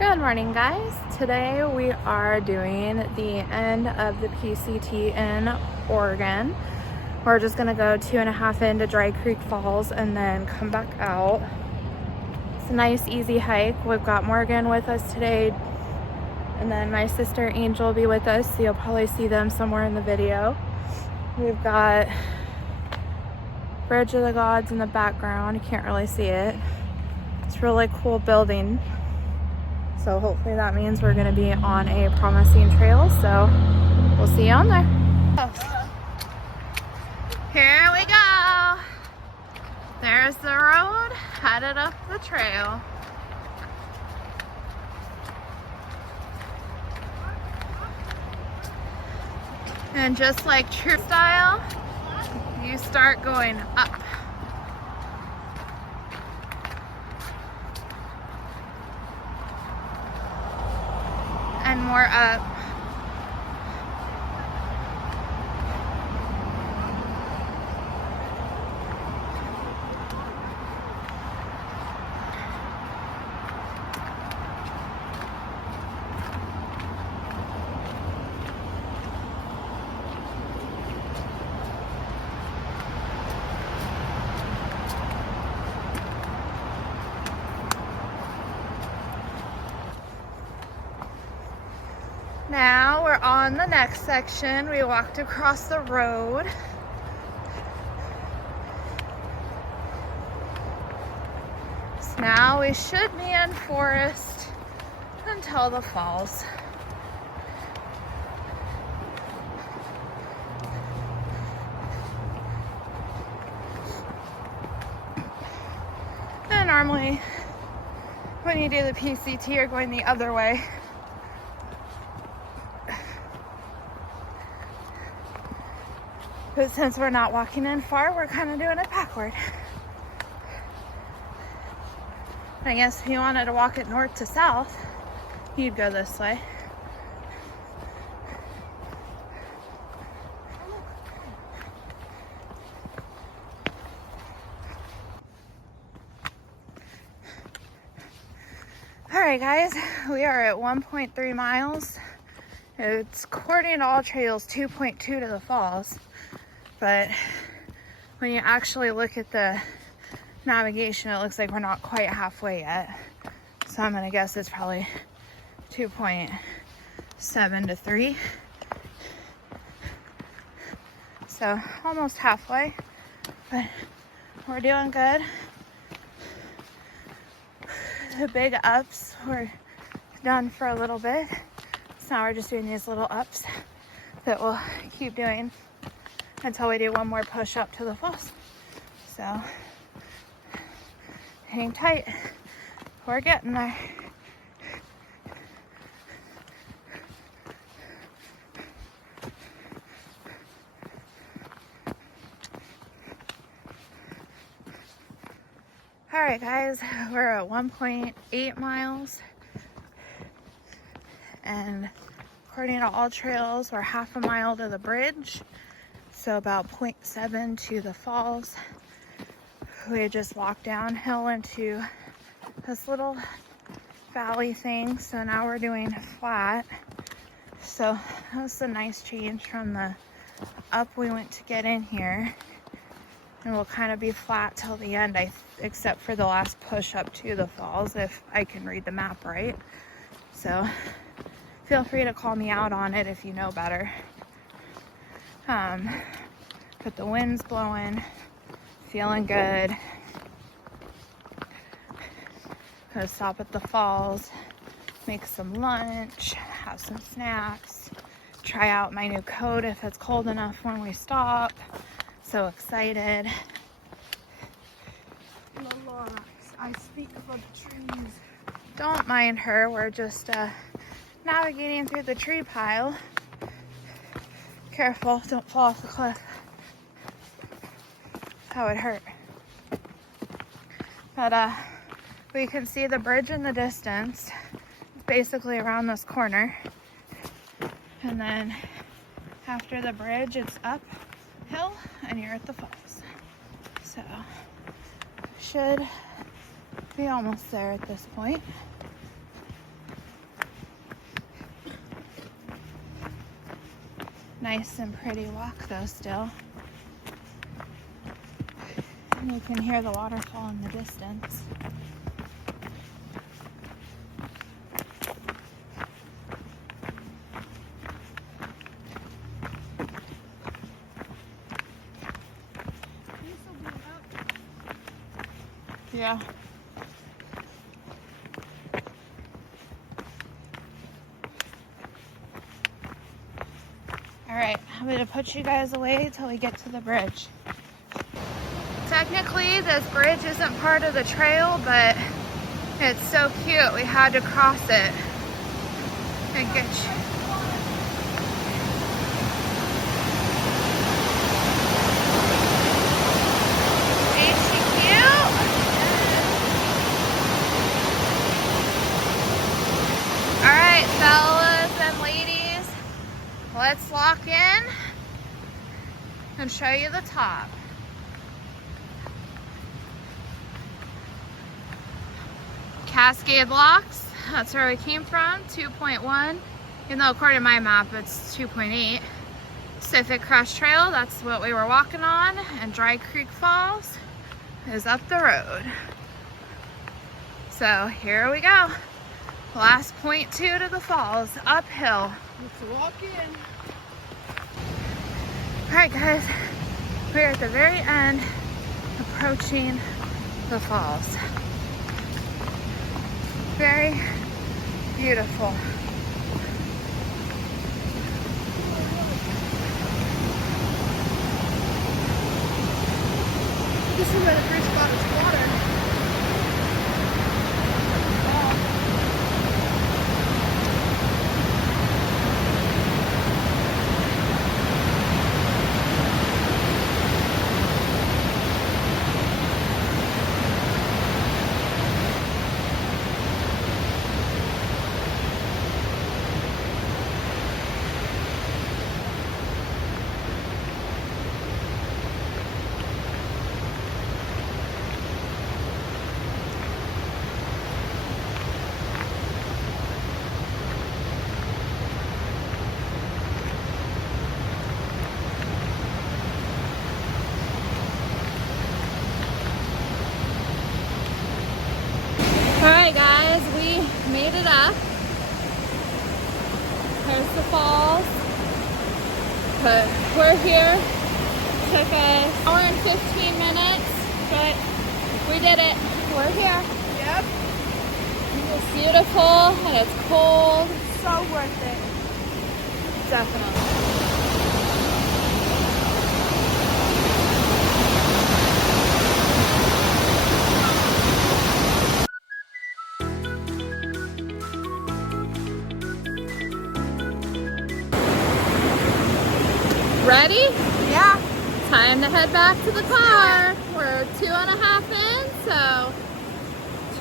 Good morning, guys. Today we are doing the end of the PCT in Oregon. We're just gonna go 2.5 into Dry Creek Falls and then come back out. It's a nice easy hike. We've got Morgan with us today, and then my sister Angel will be with us, so you'll probably see them somewhere in the video. We've got Bridge of the Gods in the background. You can't really see it. It's a really cool building. So hopefully that means we're gonna be on a promising trail. So we'll see you on there. Here we go. There's the road headed up the trail. And just like true style, you start going up. And more up. Now we're on the next section. We walked across the road. So now we should be in forest until the falls. And normally when you do the PCT, you're going the other way. But since we're not walking in far, we're kind of doing it backward. I guess if you wanted to walk it north to south, you'd go this way. All right, guys, we are at 1.3 miles. It's, according to all trails, 2.2 to the falls. But when you actually look at the navigation, it looks like we're not quite halfway yet. So I'm gonna guess it's probably 2.7 to 3. So almost halfway, but we're doing good. The big ups were done for a little bit. So now we're just doing these little ups that we'll keep doing until we do one more push up to the falls. So hang tight, we're getting there. All right, guys, we're at 1.8 miles, and according to all trails, we're half a mile to the bridge. So about 0.7 to the falls. We just walked downhill into this little valley thing. So now we're doing flat. So that was a nice change from the up we went to get in here. And we'll kind of be flat till the end, except for the last push up to the falls, if I can read the map right. So feel free to call me out on it if you know better. But the wind's blowing, feeling good. Gonna stop at the falls, make some lunch, have some snacks, try out my new coat if it's cold enough when we stop. So excited. I speak about the trees. Don't mind her, we're just navigating through the tree pile. Careful, don't fall off the cliff. That would hurt. But we can see the bridge in the distance. It's basically around this corner. And then after the bridge, it's uphill and you're at the falls. So should be almost there at this point. Nice and pretty walk though still. And you can hear the waterfall in the distance. Yeah. All right, I'm gonna put you guys away till we get to the bridge. Technically, this bridge isn't part of the trail, but it's so cute. We had to cross it and get you. Ain't she cute? All right, fellas and ladies, let's lock in and show you the top. Cascade Locks, that's where we came from, 2.1. Even though according to my map it's 2.8. Pacific Crest Trail, that's what we were walking on. And Dry Creek Falls is up the road. So here we go. Last point 2 to the falls, uphill. Let's walk in. All right guys, we're at the very end, approaching the falls. Very beautiful. This is where the bridge got its water. Alright guys, we made it up. There's the falls. But we're here. Took an hour and 15 minutes, but we did it. We're here. Yep. It's beautiful and it's cold. So worth it. Definitely. Ready? Yeah. Time to head back to the car. We're 2.5 in, so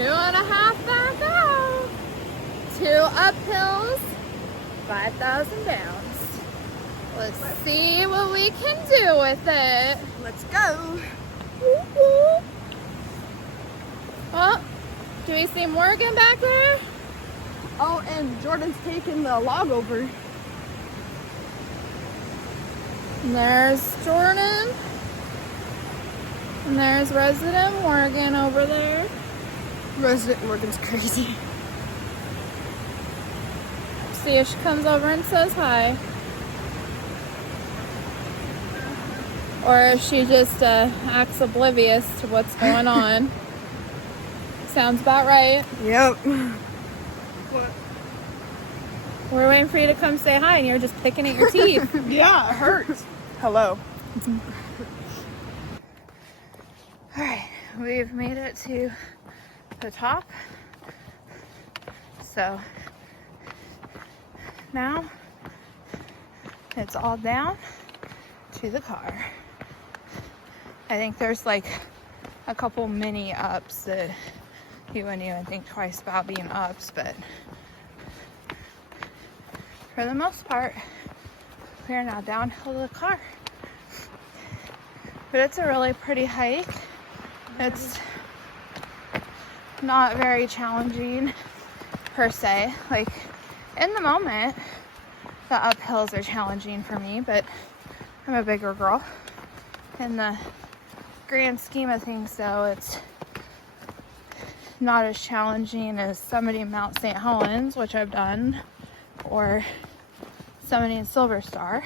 2.5 back out. 2 uphills, 5,000 downs. Let's see what we can do with it. Let's go. Woo-hoo. Oh, do we see Morgan back there? Oh, and Jordan's taking the log over. And there's Jordan. And there's Resident Morgan over there. Resident Morgan's crazy. See if she comes over and says hi. Or if she just acts oblivious to what's going on. Sounds about right. Yep. We're waiting for you to come say hi and you're just picking at your teeth. Yeah, it hurts. Hello. All right, we've made it to the top. So now it's all down to the car. I think there's like a couple mini ups that you wouldn't even think twice about being ups, but for the most part, we are now downhill to the car. But it's a really pretty hike. It's not very challenging per se. Like in the moment, the uphills are challenging for me, but I'm a bigger girl. In the grand scheme of things, though, it's not as challenging as somebody in Mount St. Helens, which I've done, or somebody in Silver Star,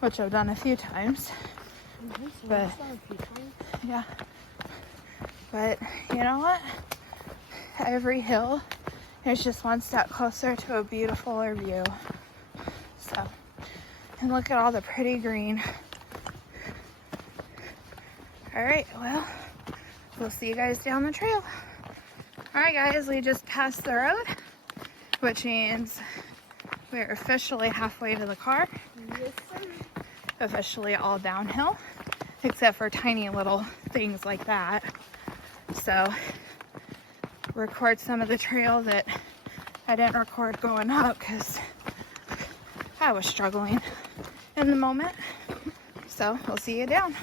which I've done a few times. But yeah, but you know what? Every hill is just one step closer to a beautifuler view. So, and look at all the pretty green. All right, well, we'll see you guys down the trail. All right, guys, we just passed the road, which means we're officially halfway to the car. Yes, sir. Officially all downhill, except for tiny little things like that. So, record some of the trail that I didn't record going up because I was struggling in the moment. So, we'll see you down.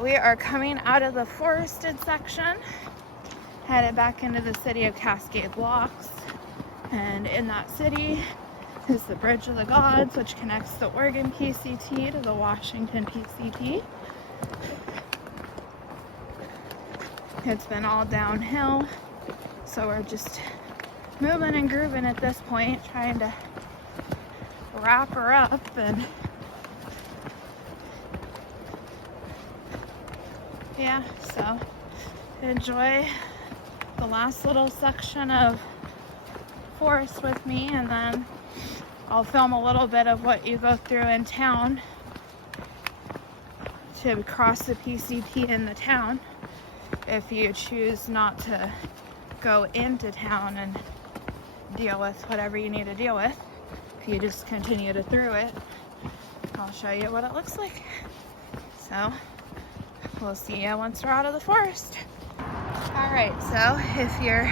We are coming out of the forested section, headed back into the city of Cascade Blocks, and in that city is the Bridge of the Gods, which connects the Oregon PCT to the Washington PCT. It's been all downhill, so we're just moving and grooving at this point, trying to wrap her up and yeah, so enjoy the last little section of forest with me, and then I'll film a little bit of what you go through in town to cross the PCT in the town if you choose not to go into town and deal with whatever you need to deal with. If you just continue to through it, I'll show you what it looks like. So we'll see you once we're out of the forest. All right, so if you're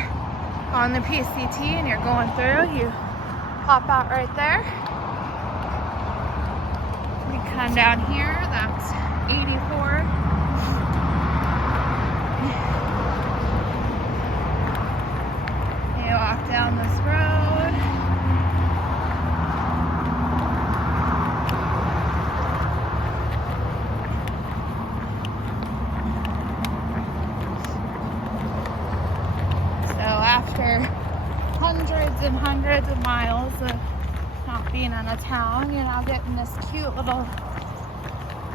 on the PCT and you're going through, you pop out right there. We come down here, that's 84. You walk down this road. After hundreds and hundreds of miles of not being in a town, you're now getting this cute little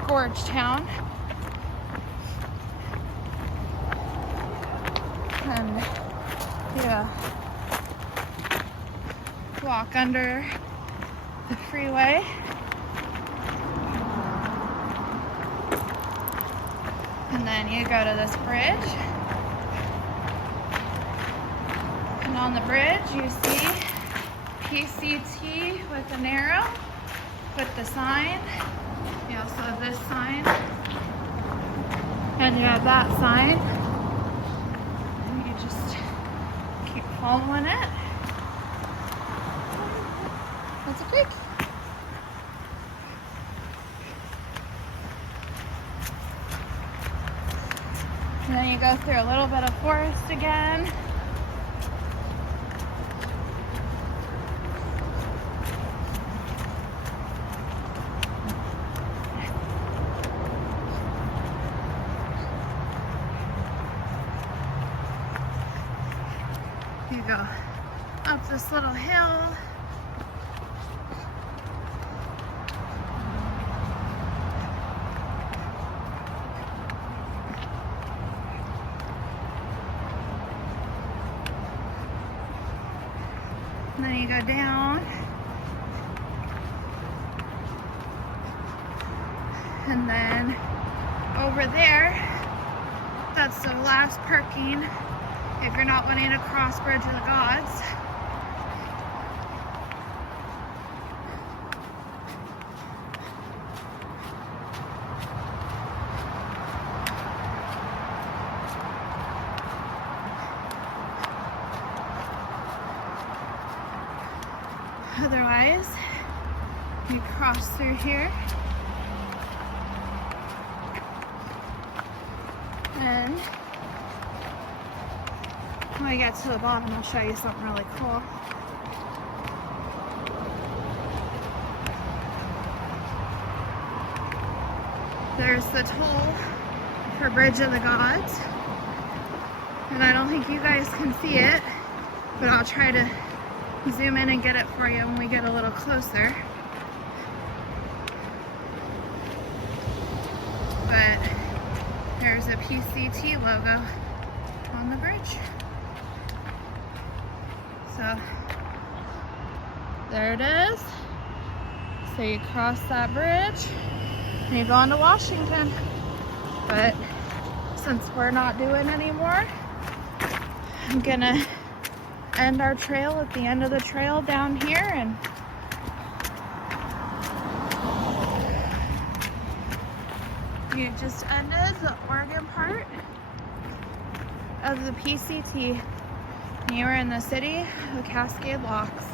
gorge town. And yeah, walk under the freeway. And then you go to this bridge. And on the bridge you see PCT with an arrow with the sign. You also have this sign. And you have that sign. And you just keep following it. That's a creek. And then you go through a little bit of forest again. You go up this little hill. And then you go down. And then over there, that's the last parking if you're not wanting to cross Bridge of the Gods. Otherwise, you cross through here. And when we get to the bottom, I'll show you something really cool. There's the toll for Bridge of the Gods. And I don't think you guys can see it, but I'll try to zoom in and get it for you when we get a little closer. But there's a PCT logo on the bridge. So there it is. So you cross that bridge and you go on to Washington. But since we're not doing anymore, I'm gonna end our trail at the end of the trail down here, and you just ended the Oregon part of the PCT. You were in the city of Cascade Locks.